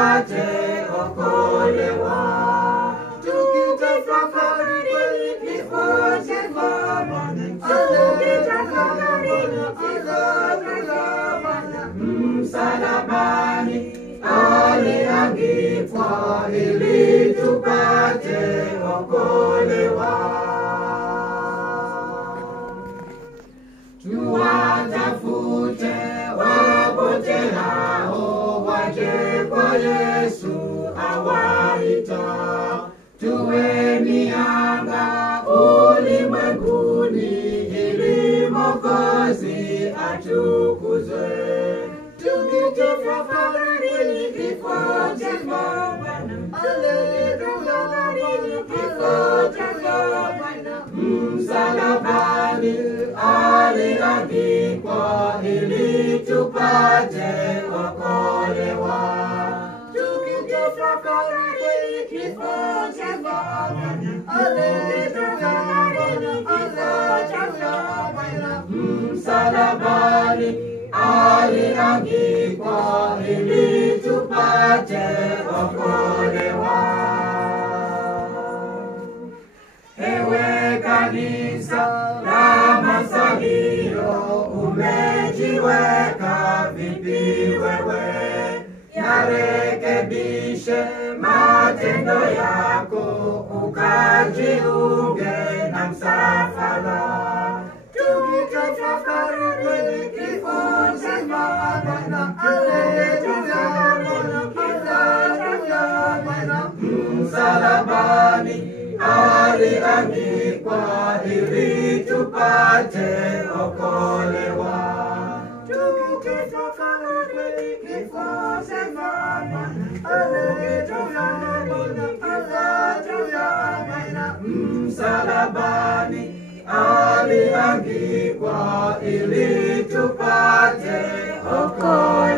tupate okolewa. Tukitafakari kifo cha Bwana, tukitafakari kifo cha Bwana, msalabani aliangikwa ili tupate okolewa. Tuwatafute wapoteao waje kwa Yesu awaita. Tuwe mianga ulimwenguni ili Mwokozi atukuzwe. Tukitafakari kifo cha Bwana, kifo cha Bwana, msalabani aliangikwa ili tupate okolewa. Tukitafakari kifo cha Bwana, msalabani aliangikwa ili tupate okolewa. Ewe kanisa la masalio, umejiweka vipi wewe? Yarekebishe matendo yako, ukajiunge na msafara. Tukitafakari kifo cha Bwana, msalabani aliangikwa ili tupate okolewa. Tukitafakari kifo cha Bwana, msalabani aliangikwa ili tupate okolewa.